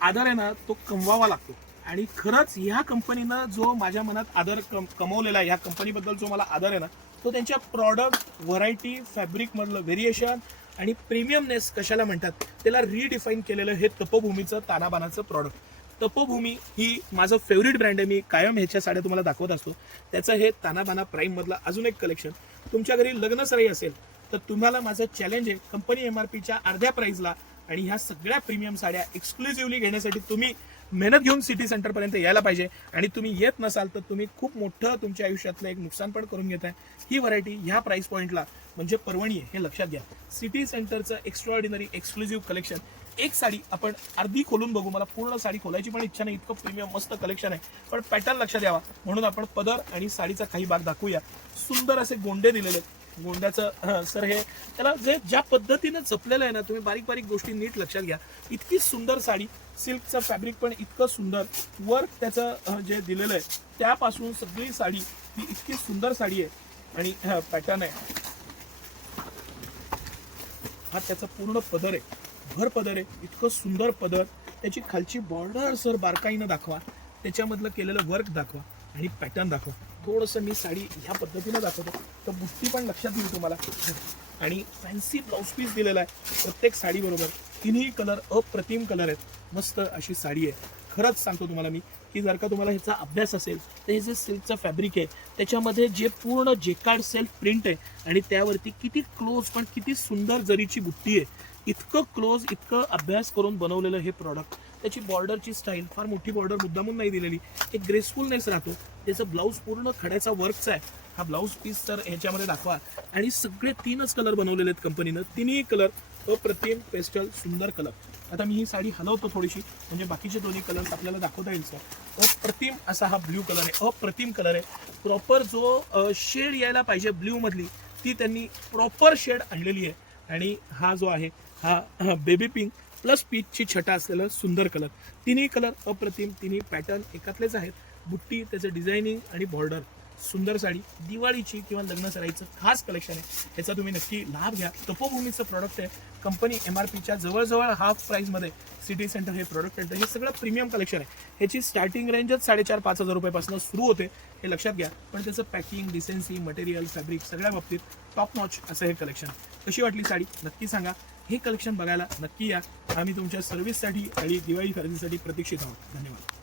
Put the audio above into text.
आदर आहे ना तो कमवावा लागतो आणि खरंच ह्या कंपनीनं जो माझ्या मनात आदर कमवलेला आहे, ह्या कंपनीबद्दल जो मला आदर आहे ना तो त्यांच्या प्रॉडक्ट व्हरायटी फॅब्रिकमधलं व्हेरिएशन आणि प्रीमियमनेस कशाला म्हणतात त्याला रिडिफाईन केलेलं हे तपोभूमीचं तानाबानाचं प्रॉडक्ट। तपोभूमी ही माझं फेवरेट ब्रँड आहे, मी कायम ह्याच्या साड्या तुम्हाला दाखवत असतो। त्याचं हे तानाबाना प्राईममधलं अजून एक कलेक्शन। तुमच्या घरी लग्नसराई असेल तर तुम्हाला माझं चॅलेंज आहे, कंपनी MRPच्या अर्ध्या प्राईजला आणि ह्या सगळ्या प्रीमियम साड्या एक्सक्लुझिव्हली घेण्यासाठी तुम्ही मेहनत घेऊन सिटी सेंटरपर्यंत यायला पाहिजे। आणि तुम्ही येत नसाल तर तुम्ही खूप मोठं तुमच्या आयुष्यातलं एक नुकसान पण करून घेताय। ही व्हरायटी ह्या प्राइस पॉईंटला म्हणजे पर्वणी आहे हे लक्षात घ्या। सिटी सेंटरचं एक्स्ट्राऑर्डिनरी एक्सक्लुझिव्ह कलेक्शन। एक साडी आपण अर्धी खोलून बघू, मला पूर्ण साडी खोलायची पण इच्छा नाही, इतकं प्रीमियम मस्त कलेक्शन आहे, पण पॅटर्न लक्षात द्यावा म्हणून आपण पदर आणि साडीचा काही भाग दाखवूया। सुंदर असे गोंडे दिलेले आहेत। गोंड्याचं सर हे त्याला जे ज्या पद्धतीनं जपलेलं आहे ना, तुम्ही बारीक बारीक गोष्टी नीट लक्षात घ्या। इतकी सुंदर साडी, सिल्कचं फॅब्रिक पण इतकं सुंदर, वर्क त्याचं जे दिलेलं आहे त्यापासून सगळी साडी ही इतकी सुंदर साडी आहे। आणि पॅटर्न आहे हा त्याचा पूर्ण पदर आहे, भर पदर आहे, इतकं सुंदर पदर। त्याची खालची बॉर्डर सर बारकाईनं दाखवा, त्याच्यामधलं केलेलं वर्क दाखवा आणि पॅटर्न दाखवा। थोडंसं मी साडी ह्या पद्धतीनं दाखवतो तर बुट्टी पण लक्षात येईल तुम्हाला। आणि फॅन्सी ब्लाऊज पीस दिलेला आहे प्रत्येक साडी बरोबर। तिन्ही कलर अप्रतिम कलर आहेत, मस्त अशी साडी आहे। खरंच सांगतो तुम्हाला मी की जर का तुम्हाला ह्याचा अभ्यास असेल तर हे जे सिल्कचं फॅब्रिक आहे त्याच्यामध्ये जे पूर्ण जेकार्ड सेल्फ प्रिंट आहे आणि त्यावरती किती क्लोज पण किती सुंदर जरीची बुट्टी आहे, इतकं क्लोज इतकं अभ्यास करून बनवलेलं हे प्रॉडक्ट। त्याची बॉर्डरची स्टाईल फार मोठी बॉर्डर मुद्दामून नाही दिलेली, एक ग्रेसफुलनेस राहतो। त्याचं ब्लाऊज पूर्ण खड्याचा वर्कचा आहे, हा ब्लाऊज पीस तर ह्याच्यामध्ये दाखवा। आणि सगळे तीनच कलर बनवलेले आहेत कंपनीनं, तिन्ही कलर अप्रतिम पेस्टल सुंदर कलर। आता मी ही साडी हलवतो थोडीशी म्हणजे बाकीचे दोन्ही कलर्स आपल्याला दाखवता येईल सर। अप्रतिम असा हा ब्ल्यू कलर आहे, अप्रतिम कलर आहे। प्रॉपर जो शेड यायला पाहिजे ब्ल्यू मधली ती त्यांनी प्रॉपर शेड आणलेली आहे। आणि हा जो आहे हा बेबी पिंक प्लस पीचची छटा असलेला सुंदर कलर। तिन्ही कलर अप्रतिम, तिन्ही पॅटर्न एकातलेच आहेत। बुट्टी, त्याचं डिझायनिंग आणि बॉर्डर, सुंदर साडी दिवाळीची किंवा लग्नसराईचं खास कलेक्शन आहे, याचा तुम्ही नक्की लाभ घ्या। तपोभूमीचं प्रॉडक्ट आहे, कंपनी MRPच्या जवळजवळ हाफ प्राईजमध्ये सिटी सेंटर हे प्रॉडक्ट आहे। हे सगळं प्रीमियम कलेक्शन आहे, ह्याची स्टार्टिंग रेंजच 4,500-5,000 रुपयापासून सुरू होते, हे लक्षात घ्या। पण त्याचं पॅकिंग, डिसेन्सी, मटेरियल, फॅब्रिक सगळ्या बाबतीत टॉप नॉच असं हे कलेक्शन। कशी वाटली साडी नक्की सांगा, हे कलेक्शन बघायला नक्की या। आम्ही तुमच्या सर्व्हिससाठी आणि दिवाळी खरेदीसाठी प्रतीक्षित आहोत। धन्यवाद।